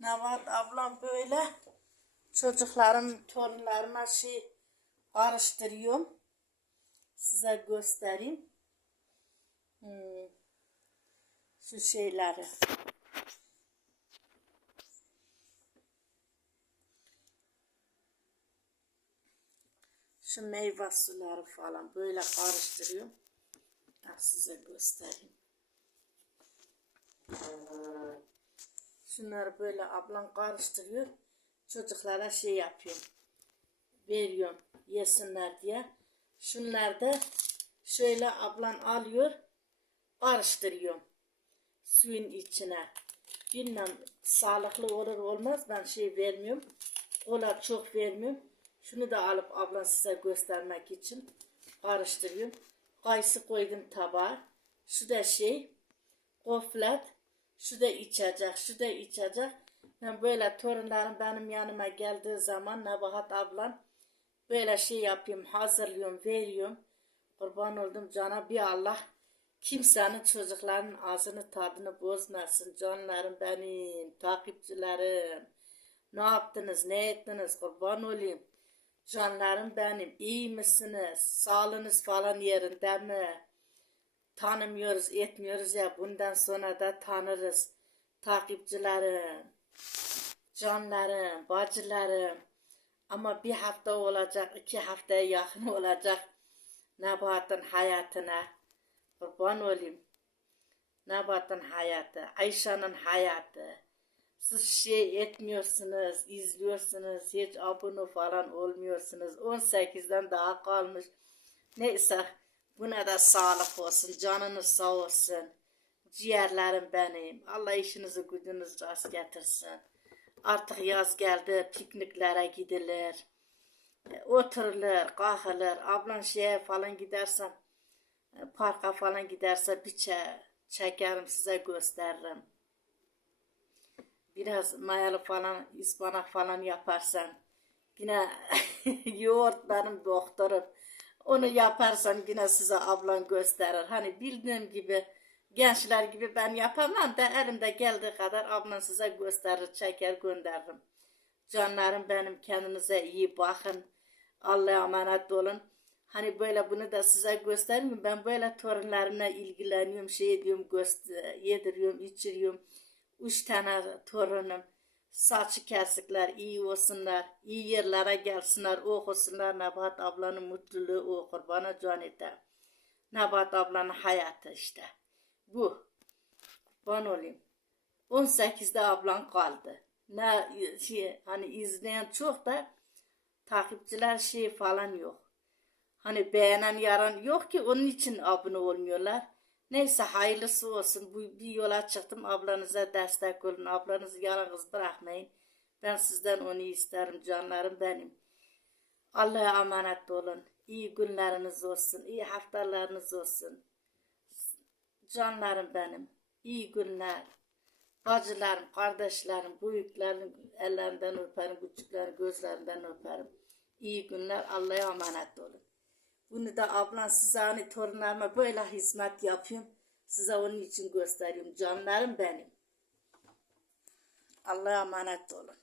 Nevat ablam böyle. Çocuklarım, torunlarıma şey karıştırıyorum. Size göstereyim. Hmm. Şu şeyleri. Şu meyve suları falan böyle karıştırıyorum. Ben size göstereyim. Şunları böyle ablam karıştırıyor. Çocuklara şey yapıyorum. Veriyorum yesinler diye. Şunları da şöyle ablan alıyor. Karıştırıyorum. Suyun içine. Bilmem sağlıklı olur olmaz. Ben şey vermiyorum. Kola çok vermiyorum. Şunu da alıp ablan size göstermek için karıştırıyorum. Kayısı koydum tabağa. Şu da şey goflet. Şu da içecek, şu da içecek. Ben böyle torunlarım benim yanıma geldiği zaman Nebahat ablam böyle şey yapıyorum, hazırlıyorum, veriyorum. Kurban oldum cana bir Allah kimsenin çocuklarının ağzını tadını bozmasın. Canlarım benim, takipçilerim. Ne yaptınız, ne ettiniz kurban olayım. Canlarım benim, iyi misiniz? Sağlığınız falan yerinde mi? Tanımıyoruz, etmiyoruz ya bundan sonra da tanırız. Takipçilerim, canlarım, bacılarım. Ama bir hafta olacak, iki haftaya yakın olacak Nebat'ın hayatına. Kurban olayım. Nebat'ın hayatı, Ayşe'nin hayatı. Siz şey etmiyorsunuz, izliyorsunuz, hiç abone falan olmuyorsunuz. 18'den daha kalmış. Neyse Buna da sağlık olsun, canınız sağ olsun. Ciğerlerim benim. Allah işinizi gücünüz rast getirsin. Artık yaz geldi, pikniklere gidilir. E, Oturulur, kalkılır. Ablan şeye falan gidersem, e, parka falan giderse bir çe çekerim size gösteririm. Biraz mayalı falan, ıspanak falan yaparsan. Yine yoğurt benim doktorum. Onu yaparsan yine size ablan gösterir. Hani bildiğim gibi gençler gibi ben yapamam da elimde geldiği kadar ablan size gösterir, çeker gönderirim. Canlarım benim kendinize iyi bakın. Allah'a emanet olun. Hani böyle bunu da size göstermiyorum. Ben böyle torunlarımla ilgileniyorum, şey ediyorum, göster yediriyorum, içiriyorum. Üç tane torunum. Saçı kesikler, iyi olsunlar, iyi yerlere gelsinler, okusunlar. Nebahat ablanın mutluluğu o kurbana can eder. Nebahat ablanın hayatı işte. Bu. Kurban olayım. 18'de ablan kaldı. Ne şey, hani izleyen çok da takipçiler şey falan yok. Hani beğenen yaran yok ki onun için abone olmuyorlar. Neyse hayırlısı olsun. Bu bir yola çıktım. Ablanıza destek olun. Ablanızı yalnız bırakmayın. Ben sizden onu isterim canlarım benim. Allah'a emanet olun. İyi günleriniz olsun. iyi haftalarınız olsun. Canlarım benim. İyi günler. Bacılarım, kardeşlerim, büyüklerin ellerinden öperim, küçüklerin gözlerinden öperim. İyi günler. Allah'a emanet olun. Bunu da ablan size hani torunlarıma böyle hizmet yapıyorum. Size onun için gösteriyorum. Canlarım benim. Allah'a emanet olun.